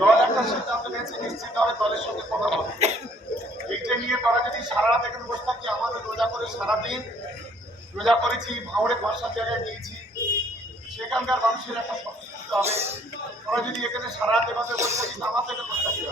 দল একটা সিদ্ধান্ত নিয়েছে, নিশ্চিতভাবে দলের সঙ্গে কথা বলে এইটা নিয়ে। তারা যদি সারা রাত এখানে বসে থাকি, আমাদের রোজা করে সারাদিন রোজা করেছি, ভাঙড়ে 5-7 জায়গায় গিয়েছি, সেখানকার মানুষের একটা সচেতনতা হবে। ওরা যদি এখানে সারা রাত এভাবে বসে থাকি, আমার থেকে বসে থাকি।